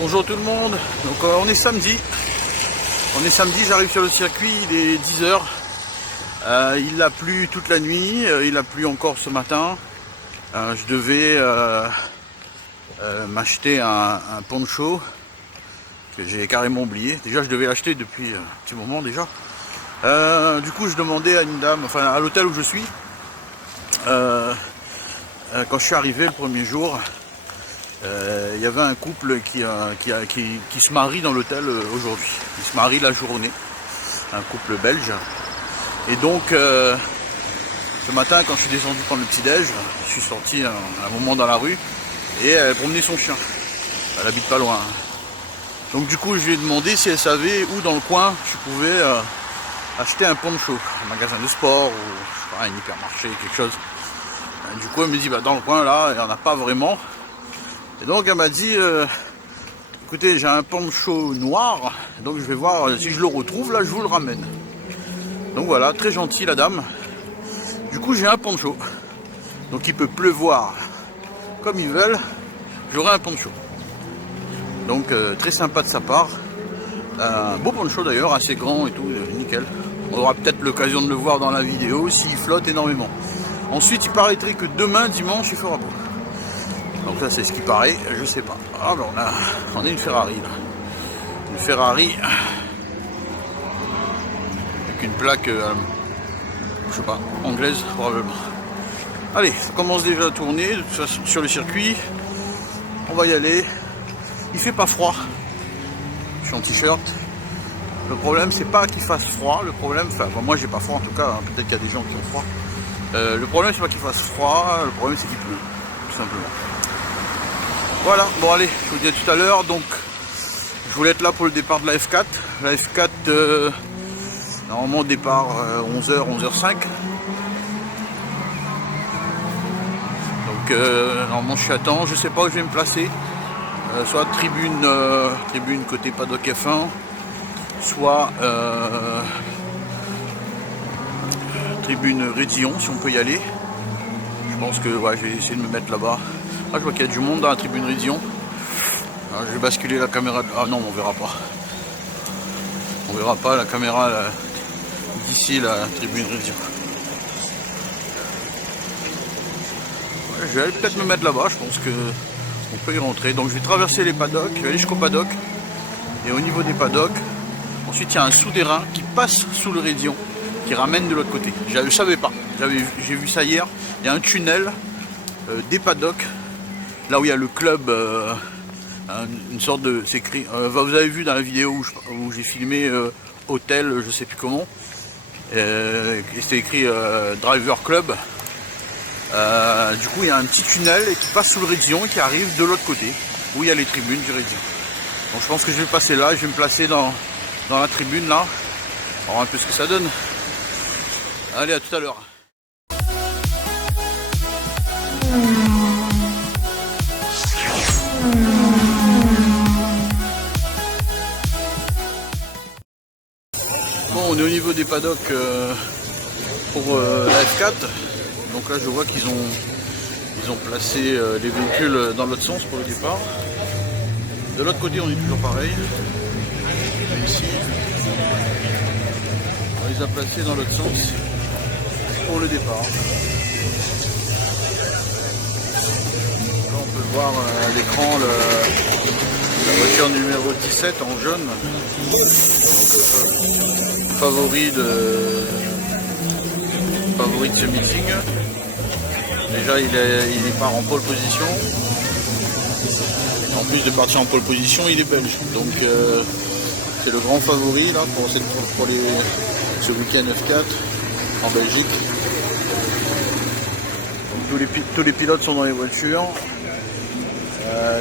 Bonjour tout le monde, donc on est samedi, j'arrive sur le circuit, il est 10 h. Il a plu toute la nuit, il a plu encore ce matin. Je devais m'acheter un poncho que j'ai carrément oublié. Déjà je devais l'acheter depuis un petit moment déjà. Du coup je demandais à une dame, enfin à l'hôtel où je suis, quand je suis arrivé le premier jour, il y avait un couple qui se marie dans l'hôtel aujourd'hui. Ils se marient la journée, un couple belge. Et donc ce matin quand je suis descendu prendre le petit déj, je suis sorti un moment dans la rue et elle promenait son chien. Elle habite pas loin. Donc du coup je lui ai demandé si elle savait où dans le coin je pouvais acheter un poncho, un magasin de sport ou je sais pas, un hypermarché, quelque chose. Du coup elle me dit bah dans le coin là il n'y en a pas vraiment. Et donc elle m'a dit écoutez, j'ai un poncho noir, donc je vais voir si je le retrouve, là je vous le ramène. Donc voilà, très gentil la dame. Du coup j'ai un poncho, donc il peut pleuvoir comme ils veulent, j'aurai un poncho. Donc très sympa de sa part, un beau poncho d'ailleurs, assez grand et tout, nickel. On aura peut-être l'occasion de le voir dans la vidéo s'il flotte énormément. Ensuite il paraîtrait que demain dimanche il fera beau. Donc là c'est ce qui paraît, je sais pas. Ah ben on a une Ferrari là. Une Ferrari avec une plaque, je sais pas, anglaise probablement. Allez, ça commence déjà à tourner, de toute façon sur le circuit. On va y aller. Il fait pas froid. Je suis en t-shirt. Le problème c'est pas qu'il fasse froid, le problème, enfin moi j'ai pas froid en tout cas, hein. Peut-être qu'il y a des gens qui ont froid. Le problème c'est pas qu'il fasse froid, le problème c'est qu'il pleut, tout simplement. Voilà, bon allez, je vous dis à tout à l'heure. Donc je voulais être là pour le départ de la F4. La F4, normalement départ 11h, 11h05. Donc normalement je suis à temps, je sais pas où je vais me placer. Soit tribune côté paddock F1, soit tribune Rédillon si on peut y aller. Je pense que ouais, je vais essayer de me mettre là-bas. Ah, je vois qu'il y a du monde dans la tribune Rédillon. Alors, je vais basculer la caméra. Ah non, on verra pas. On verra pas la caméra d'ici la tribune Rédillon. Ouais, je vais aller peut-être me mettre là-bas. Je pense que on peut y rentrer. Donc je vais traverser les paddocks. Je vais aller jusqu'au paddock. Et au niveau des paddocks, ensuite il y a un souterrain qui passe sous le Rédillon, qui ramène de l'autre côté. Je ne savais pas. J'ai vu ça hier. Il y a un tunnel des paddocks. Là où il y a le club, une sorte de... C'est écrit, vous avez vu dans la vidéo où j'ai filmé hôtel, je sais plus comment, c'était écrit Driver Club. Du coup il y a un petit tunnel qui passe sous le Rédillon et qui arrive de l'autre côté, où il y a les tribunes du Rédillon. Donc je pense que je vais passer là, je vais me placer dans la tribune là, on va voir un peu ce que ça donne. Allez, à tout à l'heure. Bon, on est au niveau des paddocks pour la F4. Donc là je vois qu'ils ont placé les véhicules dans l'autre sens pour le départ. De l'autre côté on est toujours pareil. Et ici on les a placés dans l'autre sens pour le départ. Là on peut voir à l'écran la voiture numéro 17 en jaune. Donc, favori de ce meeting. Déjà il part en pole position. En plus de partir en pole position, il est belge. Donc c'est le grand favori là pour ce week-end F4 en Belgique. Donc, tous les pilotes sont dans les voitures.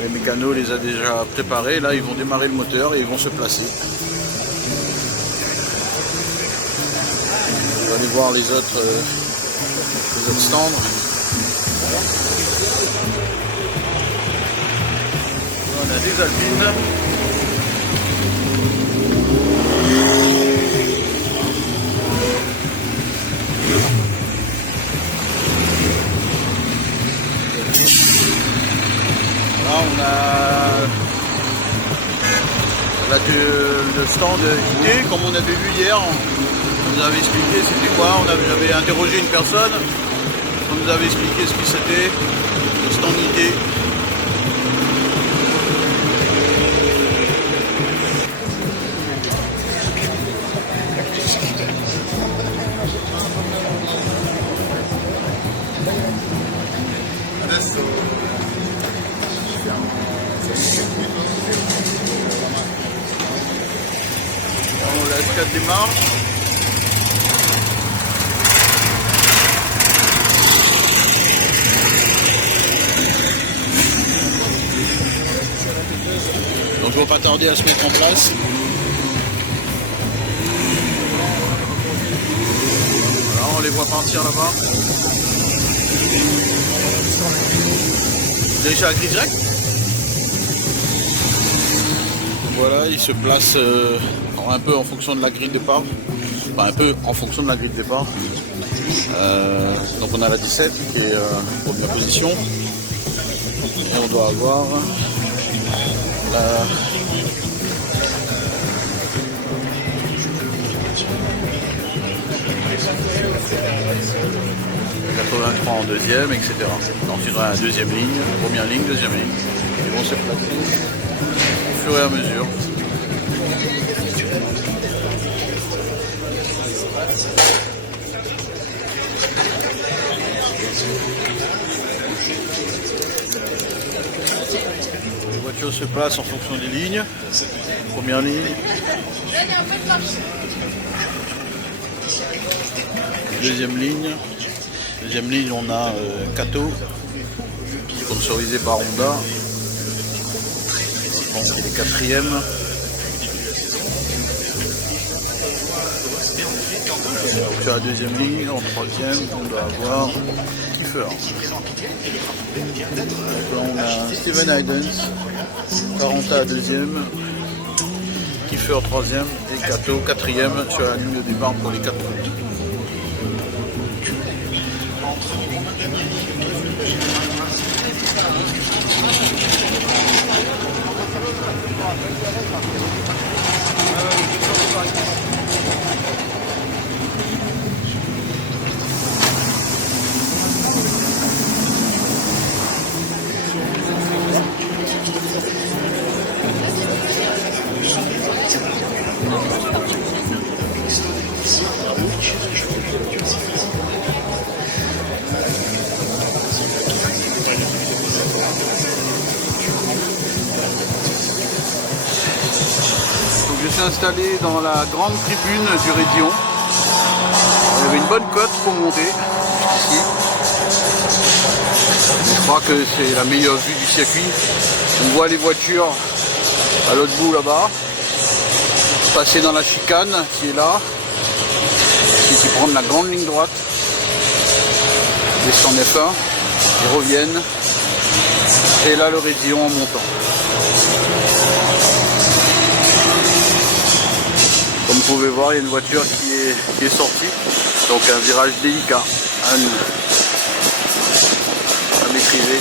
Les mécanos les a déjà préparés. Là ils vont démarrer le moteur et ils vont se placer. On va aller voir les autres stands. On a des Alpines. Là on a stand IT, comme on avait vu hier. On nous avait expliqué c'était quoi, j'avais interrogé une personne, on nous avait expliqué ce que c'était, le stand IT. La S4 démarre. Donc on va pas tarder à se mettre en place. Voilà, on les voit partir là-bas. Déjà gris direct. Voilà, ils se placent un peu en fonction de la grille de départ. Enfin, un peu en fonction de la grille de départ. Donc on a la 17 qui est en première position. Et on doit avoir la 83 en deuxième, etc. Ensuite on a la deuxième ligne, première ligne, deuxième ligne. Ils vont se placer au fur et à mesure. Les voitures se placent en fonction des lignes. Première ligne. Deuxième ligne. Deuxième ligne, on a Kato, sponsorisé par Honda. Je pense qu'il est quatrième. Donc sur la deuxième ligne, en troisième, on doit avoir Kiefer. On a Steven Haydens, Taranta deuxième, Kiefer troisième et Kato quatrième sur la ligne de départ pour les 4 premiers. Je suis installé dans la grande tribune du Raidillon. Il y avait une bonne côte pour monter ici. Je crois que c'est la meilleure vue du circuit. On voit les voitures à l'autre bout là-bas, passer dans la chicane qui est là, qui prennent la grande ligne droite, descendent F1, ils reviennent, et là le Raidillon en montant. Comme vous pouvez voir, il y a une voiture qui est sortie, donc un virage délicat à maîtriser.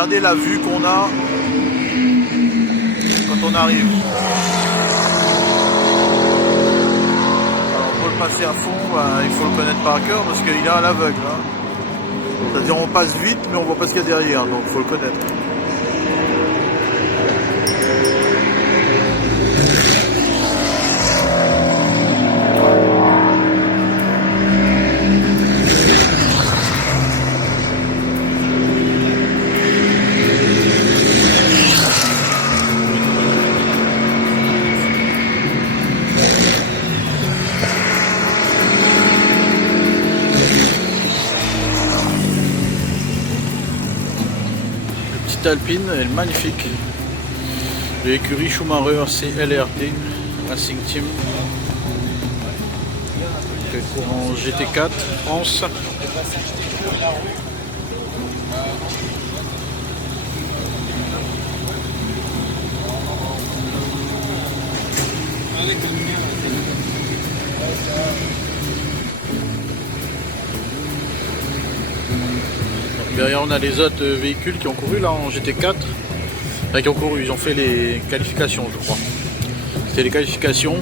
Regardez la vue qu'on a quand on arrive. Alors pour le passer à fond, il faut le connaître par cœur parce qu'il est à l'aveugle. Hein. C'est-à-dire on passe vite mais on voit pas ce qu'il y a derrière, donc il faut le connaître. Alpine, elle est magnifique. L'écurie Schumacher CLRT Racing Team. Courant GT4 France. Derrière on a les autres véhicules qui ont couru là en GT4. Enfin, qui ont couru, ils ont fait les qualifications je crois. C'était les qualifications.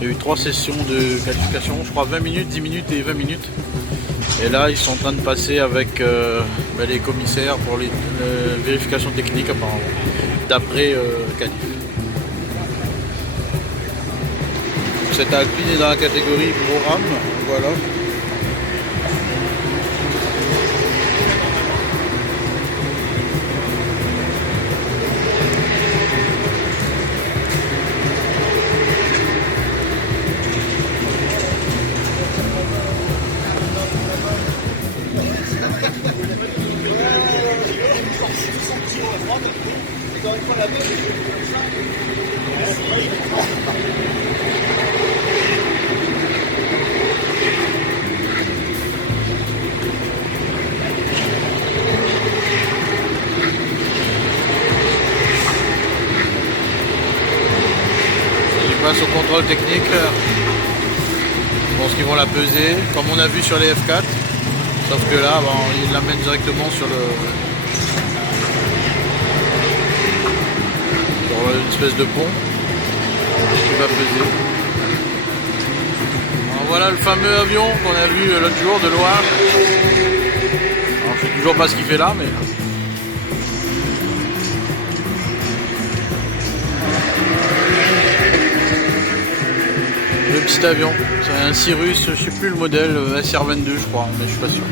Il y a eu 3 sessions de qualification, je crois 20 minutes, 10 minutes et 20 minutes. Et là ils sont en train de passer avec les commissaires pour les vérifications techniques apparemment. D'après qualif. Cette Alpine est dans la catégorie Pro Am, voilà. Passe au contrôle technique. Je pense qu'ils vont la peser comme on a vu sur les F4, sauf que là ils l'amènent directement sur une espèce de pont qui va peser. Alors voilà le fameux avion qu'on a vu l'autre jour de loin. Alors je sais toujours pas ce qu'il fait là, mais le petit avion, c'est un Cirrus, je sais plus le modèle, SR22 je crois, mais je suis pas sûr.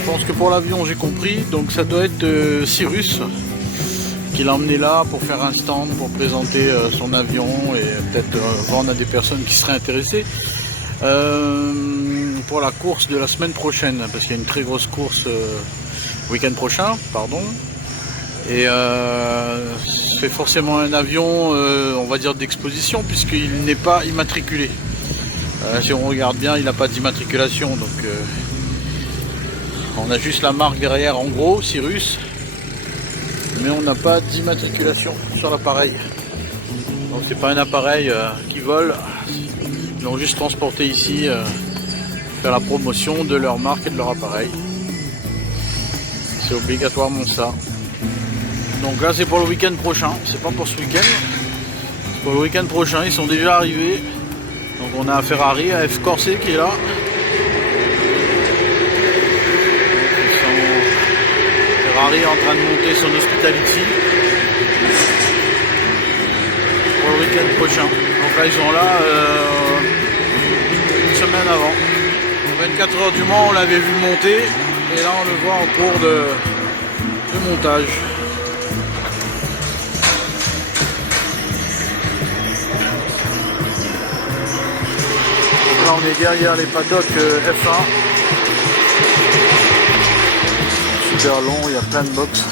Je pense que pour l'avion j'ai compris, donc ça doit être Cirrus qui l'a emmené là pour faire un stand, pour présenter son avion et peut-être vendre à des personnes qui seraient intéressées pour la course de la semaine prochaine, parce qu'il y a une très grosse course week-end prochain, pardon. Et c'est forcément un avion, on va dire d'exposition, puisqu'il n'est pas immatriculé. Si on regarde bien, il n'a pas d'immatriculation, donc on a juste la marque derrière en gros, Cirrus, mais on n'a pas d'immatriculation sur l'appareil. Donc c'est pas un appareil qui vole, ils l'ont juste transporté ici, faire la promotion de leur marque et de leur appareil. C'est obligatoirement ça. Donc là c'est pour le week-end prochain, c'est pas pour ce week-end, c'est pour le week-end prochain, ils sont déjà arrivés. Donc on a un Ferrari, un F Corse qui est là. Ferrari est en train de monter son hospitality pour le week-end prochain. Donc là ils sont là une semaine avant. 24 heures du Mans on l'avait vu monter et là on le voit en cours de montage. Là on est derrière les paddocks F1. Super long, il y a plein de box.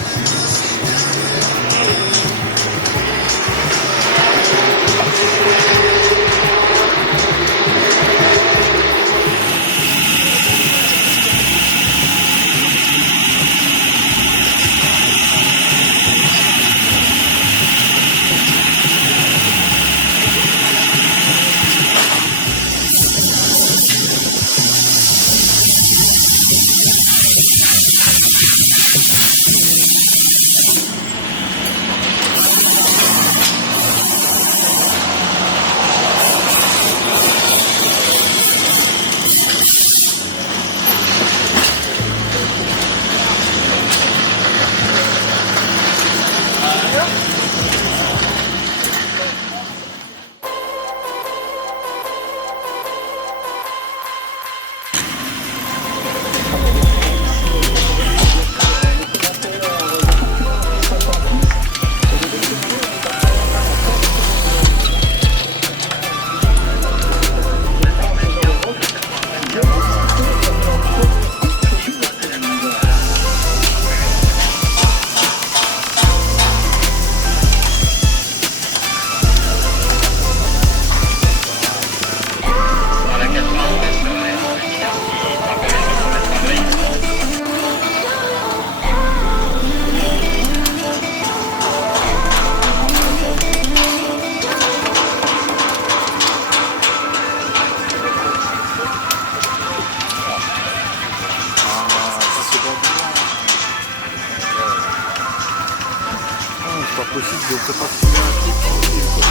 pas possible de ne pas trouver un truc tranquille, quoi.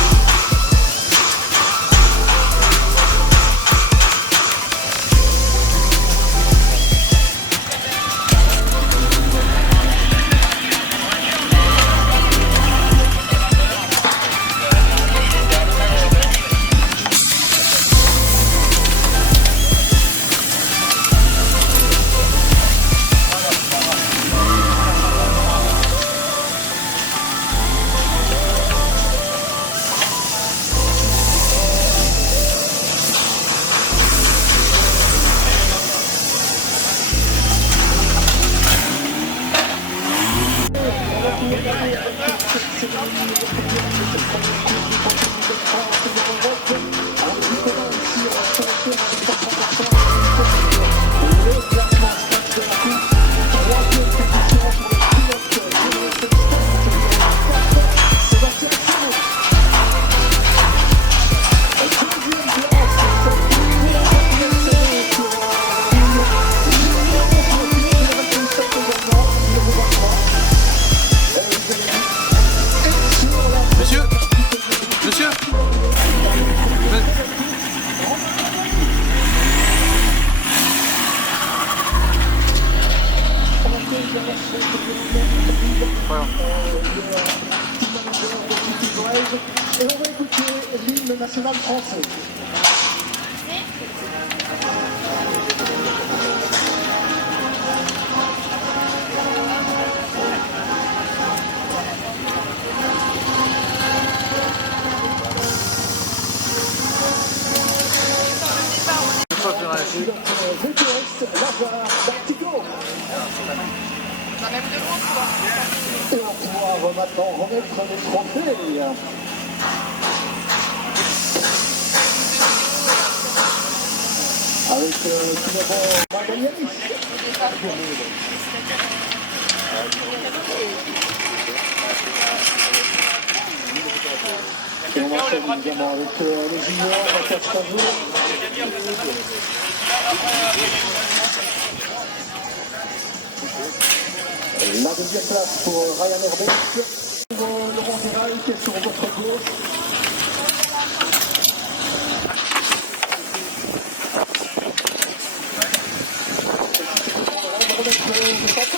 Monsieur. Voilà. Et on va écouter l'hymne national français. Et on va maintenant remettre les trophées. Avec tout d'abord Magali. Et on enchaîne évidemment avec les juniors, Mathias Pajot. La deuxième place pour Ryan Herbert. Laurent Géral qui est sur votre gauche.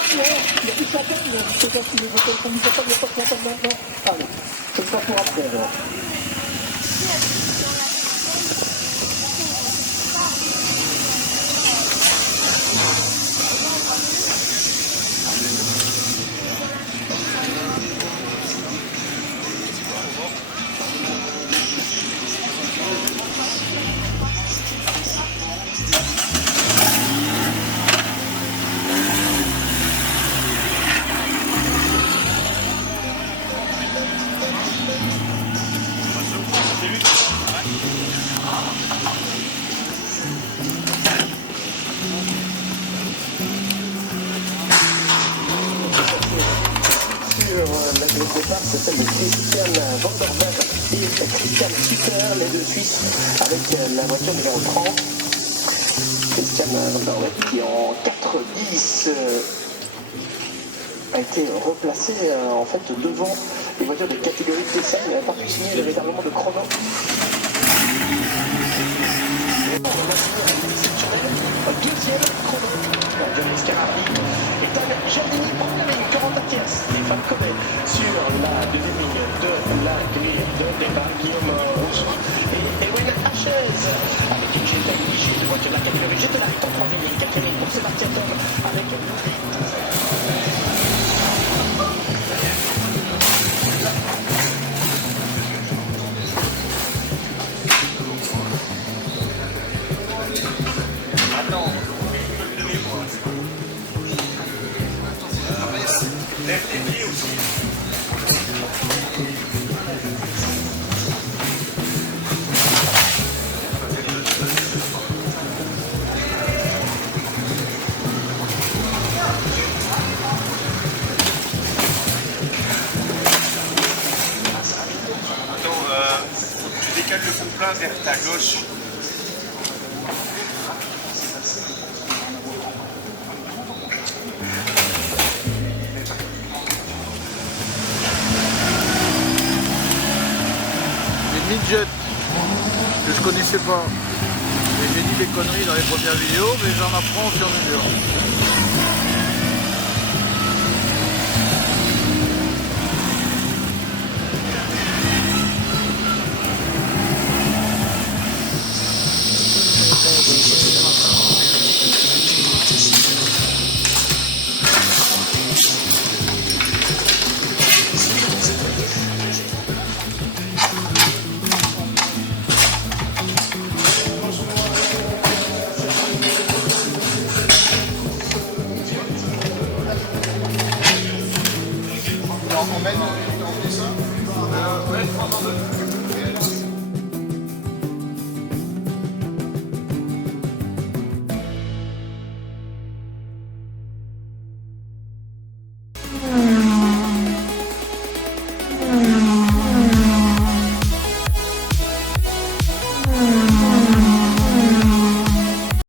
Il y a plus de champagne, je ne sais pas si les hôtels sont mis champagne, il n'y a pas de champagne maintenant. Allez, ce sera pour après alors. Le départ, c'est celle de Christian Vanderberg et Christian Schiffer, les deux Suisses, avec la voiture numéro 30. Christian Vanderberg qui en 4-10 a été replacé en fait devant les voitures des catégories T5. Il n'avait pas pu signer véritablement de chrono. Deuxième chrono, Johnny Scarabini. Et Tan Giardini prend la ligne, 40 Atias, Stéphane Cobet sur la deuxième ligne de la grille de départ, Guillaume Rousseau et Ewen Hachez avec une GTI, de voiture de la catégorie GT Light en troisième ligne, quatrième ligne pour Sébastien Tom avec décale le coup-plein vers ta gauche. Midget que je connaissais pas. Et j'ai dit des conneries dans les premières vidéos, mais j'en apprends au fur et à mesure. On met ça. Ouais, 32. Mm-hmm.